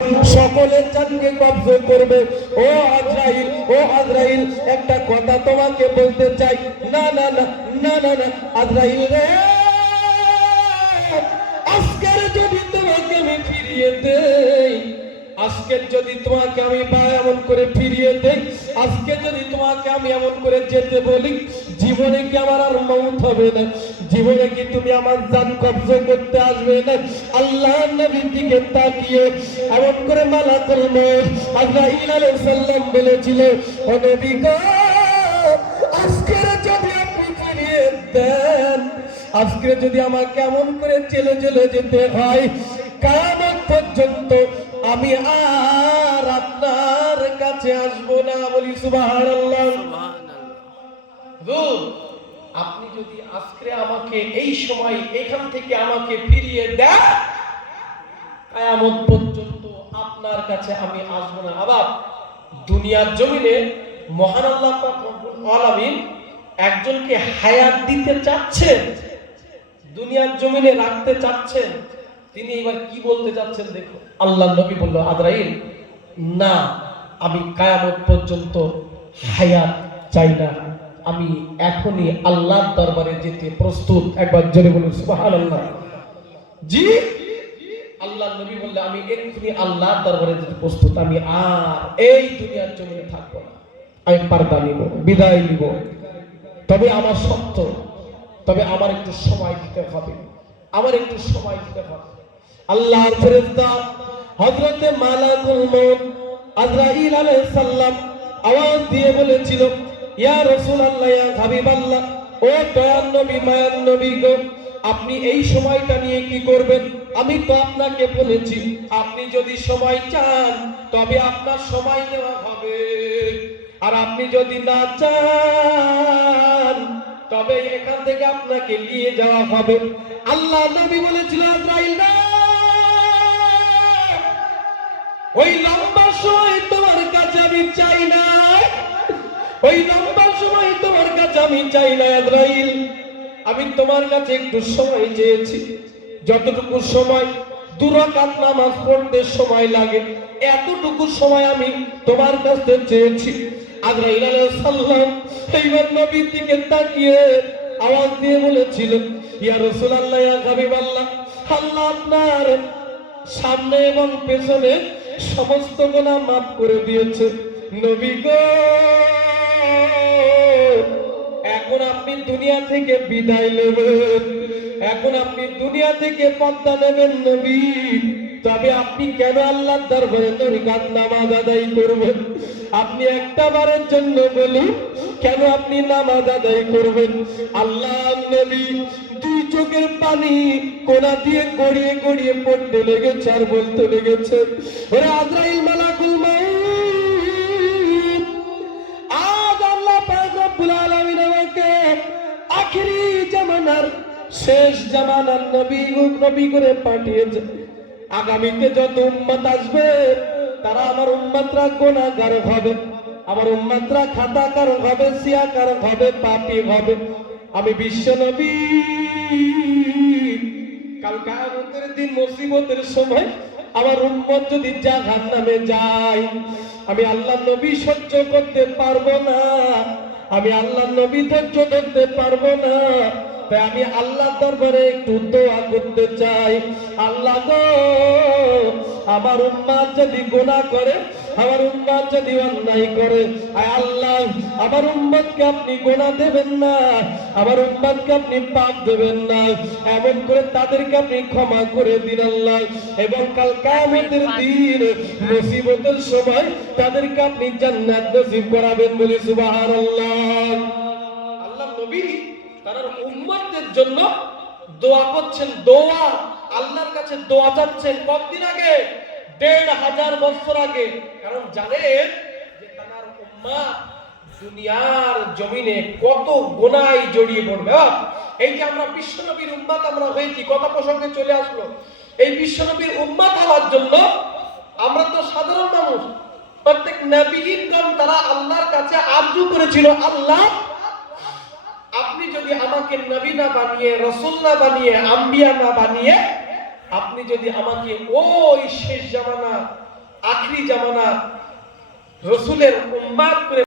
সকলের জানকে কবজ করবে। ও আজরাইল, ও আজরাইল, একটা কথা তোমাকে বলতে চাই। না না না না না না আজরাইল রে, আজকের যদি তোমাকে আমি ফিরিয়ে দেই, আজকের যদি তোমাকে আমি এমন করে ফিরিয়ে দেই, আজকে যদি তোমাকে আমি এমন করে যেতে বলি, জীবনে কি আমার আর মওত হবে না? জীবনে কি তুমি আমার জান কবজ করতে আসবে না? আল্লাহ নবীর দিকে তাকিয়ে এমন করে মালাকুল মউত আজরাইল আলাইহিস সালাম বলেছিল, ও নবী গো, আজকের যদি আপনি ফিরিয়ে দেন, আজকে যদি আমাকে এমন করে চলে চলে যেতে হয়, কিয়ামত পর্যন্ত আমি আর আপনার কাছে আসবো না। বলি সুবহানাল্লাহ। আপনি যদি আজকে আমাকে এই সময় এখান থেকে আমাকে ফিরিয়ে দেন, কিয়ামত পর্যন্ত আপনার কাছে আমি আসবো না। আবার দুনিয়ার জমিনে মহান আল্লাহ পাক রব্বুল আলামিন একজনকে হায়াত দিতে চাচ্ছেন, দুনিয়ার জমিনে রাখতে চাচ্ছেন। তিনি এবার কি বলতে চাচ্ছেন দেখো। আল্লাহ নবী বলল, আজরাইল না, আমি কিয়ামত পর্যন্ত হায়াত চাই না, আমি এখনই আল্লাহর দরবারে যেতে প্রস্তুত। একবার জোরে বলুন সুবহানাল্লাহ। জি, আল্লাহ নবী বললেন, আমি এক্ষুনি আল্লাহর দরবারে যেতে প্রস্তুত, আমি আর এই দুনিয়ার জমিনে থাকবো না, আমি পারদা নিব, বিদায় নিব। তবে আমার সত্য, তবে আমার একটু সময় দিতে হবে, আমার একটু সময় দিতে হবে। আল্লাহর ফেরেশতা হযরতে মালাকুল মউত আজরাইল আলাইহিস সালাম আওয়াজ দিয়ে বলেছিল, ইয়া রাসূলুল্লাহ, ইয়া হাবিবাল্লাহ, ও দয়ার নবী, মায়ার নবী গো, আপনি এই সময়টা নিয়ে কি করবেন? আমি তো আপনাকে বলেছি, আপনি যদি সময় চান তবে আপনার সময় দেওয়া হবে, আর আপনি যদি না চান তবে এখান থেকে আপনাকে নিয়ে যাওয়া হবে। আল্লাহ নবী বলেছিল, আজরাইল না, ওই লম্বা সময় তোমার কাছে আমি চাই না, ওই লম্বা সময় তোমার কাছে আমি চাই না আজরাইল। আমি তোমার কাছে একটু সময় চেয়েছি, যতটুকু সময় 2 রাকাত নামাজ পড়তে সময় লাগে, এতটুকু সময় আমি তোমার কাছে চেয়েছি। আজরাইল আলাইহিস সালাম এইবার নবীর দিকে তাকিয়ে আওয়াজ দিয়ে বলেছিল, ইয়া রাসূলুল্লাহ, ইয়া হাবিবাল্লাহ, আল্লাহ আপনার সামনে এবং পেছনে সমস্ত গুনাহ মাফ করে দিয়েছে। নবী গো, এখন আপনি দুনিয়া থেকে বিদায় নেবেন, এখন আপনি দুনিয়া থেকে পর্দা নেবেন নবী। তবে আপনি কেন আল্লাহর দরবারে 2 রাকাত নামাজ আদায় করবেন? আপনি একটা বারের জন্য বলুন, কেন আপনি নামাজ আদায় করবেন? আল্লাহ নবী 2 চোখের পানি কোনা দিয়ে গড়িয়ে গড়িয়ে পড়তে লেগেছে আর বলতে লেগেছে, ওরে আজরাইল, মালাকুল মউত, আজ আল্লাহ পাক রব্বুল আলামিন আমাকে আখিরি জামানার শেষ জামানার নবী করে পাঠিয়েছে। আগামীতে যত উম্মত আসবে তারা আমার উম্মতরা গুনাহগার হবে, আমার উম্মতরা খাতাকার হবে, সিয়াকার হবে, পাপী হবে। আমি বিশ্ব নবী কাল কিয়ামতের দিন মুসিবতের সময় আমার উম্মত যদি জাহান্নামে যায়, আমি আল্লাহ নবী সহ্য করতে পারবো না, আমি আল্লাহ নবী ধৈর্য ধরতে পারবো না। তাই আমি আল্লাহর দরবারে একটু দোয়া করতে চাই, আল্লাহ গো, আমার উম্মত যদি গুনাহ করে, আমার উম্মত যদি অন্যায় করে, আয় আল্লাহ, আমার উম্মতকে আপনি গুনাহ দেবেন না, আমার উম্মতকে আপনি পাপ দেবেন না, এমন করে তাদেরকে আপনি ক্ষমা করে দিন আল্লাহ। এবং কাল কিয়ামতের দিন মুসিবতের সময় তাদেরকে আপনি জান্নাত নসিব করাবেন। বলি সুবহানাল্লাহ। আল্লাহ নবী তার উম্মতদের জন্য দোয়া করছেন, দোয়া আল্লাহর কাছে দোয়া চাচ্ছেন। কতদিন আগে? 1500 বছর আগে। কারণ জানেন যে তার উম্মত দুনিয়ার জমিনে কত গুনাহে জড়িয়ে পড়বে। এই যে আমরা বিশ্বনবীর উম্মত আমরা হয়েছি, কথা প্রসঙ্গে চলে আসলো, এই বিশ্বনবীর উম্মত হওয়ার জন্য আমরা তো সাধারণ মানুষ। প্রত্যেক নবীগণ তারা আল্লাহর কাছে আরজু করেছিল, আল্লাহ, আপনি যদি আমাকে নবী না বানিয়ে, রাসূল না বানিয়ে, আম্বিয়া না বানিয়ে, আপনি যদি আমাকে ওই শেষ জামানা আখিরি জামানার রসুলের উম্মাত করে